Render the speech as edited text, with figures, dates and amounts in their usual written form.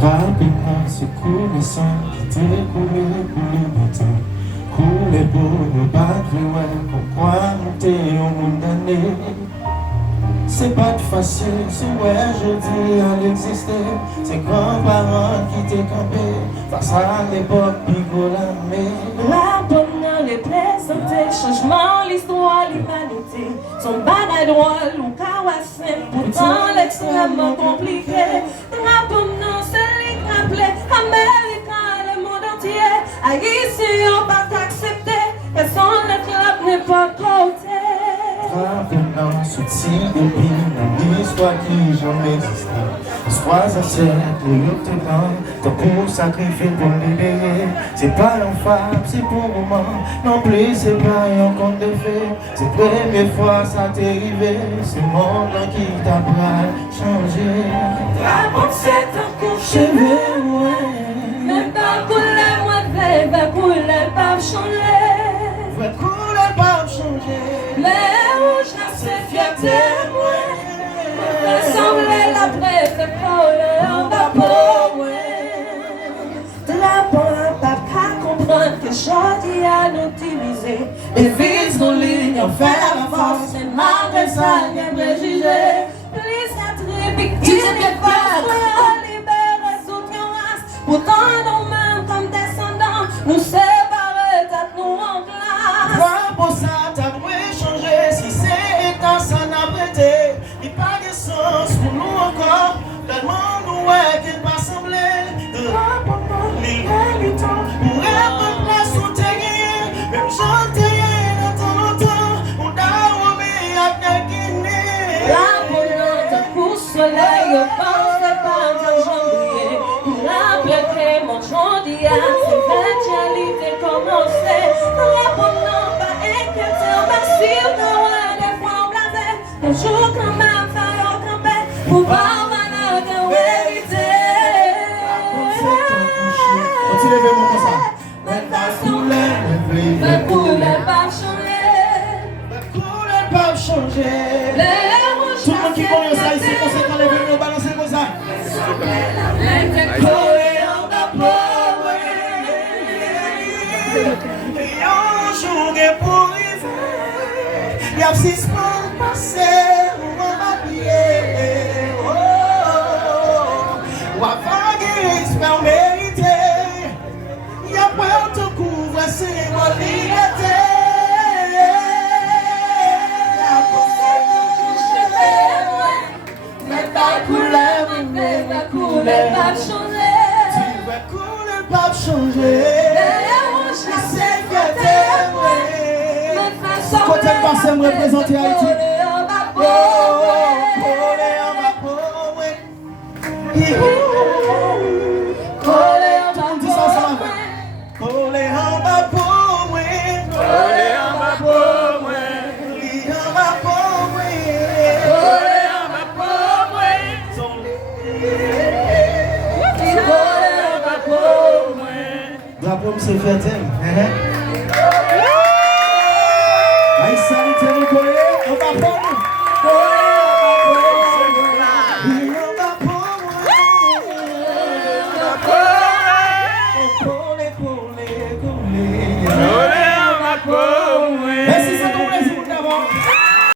Rapidement c'est coulé sans quitter, coulé pour le matin, coulé pour ne pas loin, pourquoi monter au monde d'année. C'est pas facile, c'est ouais je dis à l'exister. C'est grands-parents qui t'es campé face à l'époque pigolamée. La bonne les plaisantés, changement, l'histoire, l'humanité. Son bagage drôle ou kawassé, pourtant l'extrêmement compliqué. La bonne c'est les rappelés, Américain, le monde entier. Haïtien, on va t'accepter, et son le club n'est pas côté. Revenant sous tir de pile, une histoire qui jamais existait. Histoire anciennes, les autres temps, t'as pour sacrifier pour libérer. C'est pas un femme, c'est pour un moment. Non plus, c'est pas un conte de fées. C'est la première fois ça t'est arrivé. C'est le monde qui t'a pas changé. La bonne c'est un coup Cheveux, ouais. Même pas couleur, moi, va couleur, pas changer. Va couleur, pas changer. Les rouges, c'est fierté, moi. Sembler la presse, on va pas, de la bonne, pas qu'à comprendre que j'aurais à nous diviser. Les vies sont lignes, on fait la force, c'est malgré ça, il y a préjugé. Plus la tribu, qui se dépasse, on libère toute une race. Pourtant, nous-mêmes, comme descendants, nous séparer, t'as nous en classe. Quoi pour ça, t'as dû changer. Si c'est dans ça n'a prêté, il pas de sens pour nous encore. Tellement nous est qu'il pas semblé de rapporter les luttants pour être place où t'es gagné. Même chanter dans ton longtemps, on a remis à ta Guinée. La bonne pour soleil, on pense pas d'un janvier. La plaie mon janvier, c'est l'évangélité commencé. La bonne pas inquiété, on va sur le roi des fois on blasait. Un jour quand même, faire au campé, pour voir malheur de vérité. Continuez vraiment comme ça. Mais pas couleur, Mais couleur pas changer. couleur pas changer. Les rouges, Tout le monde qui connaît ça ici, on s'est enlevé, on balance comme ça. Il y a 6 mois passés, on va m'habiller. On va vaguer, espère mériter. Il y a pas de couvre, c'est mon liberté. Mais ta couleur, mais ta couleur pas changer. Tu vas couler, pas changer. Quand elle passe, elle me représente Haïti. Drapeau, c'est fierté.